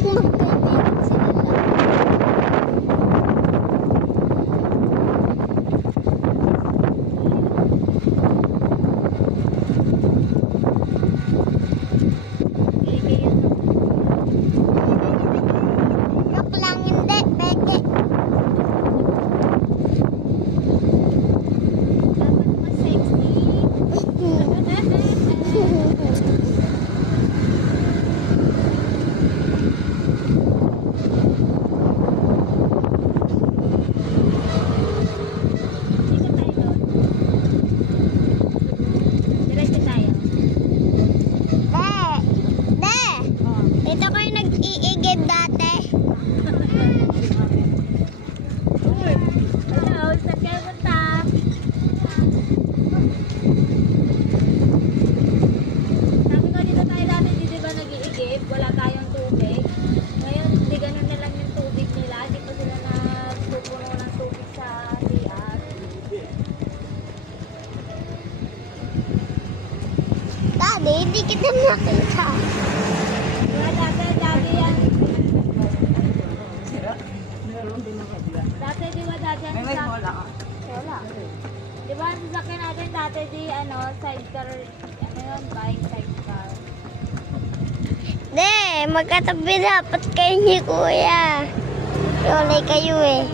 Magkaibigan sila lang. Joke lang, hindi, peke. Dapat mas sexy. Dito tayo doon. Diretso tayo. De! Oh. Dito kayo nag-iigib dati. Hello, saan kayo punta? Sabi ko dito tayo dati, di ba nag-iigib? Wala tayong tubig. Ngayon, di ganun na lang yung tubig nila. Di pa sila nagpupuno ng tubig sa CR. Daddy, hindi kita nakita. Diba dati yan? Dati di ba dati ang wala. Di ba ang sasakyan natin dati di sidecar, buying sidecar. De, magkatabi dapat kayo ni Kuya. Yolay kayo eh.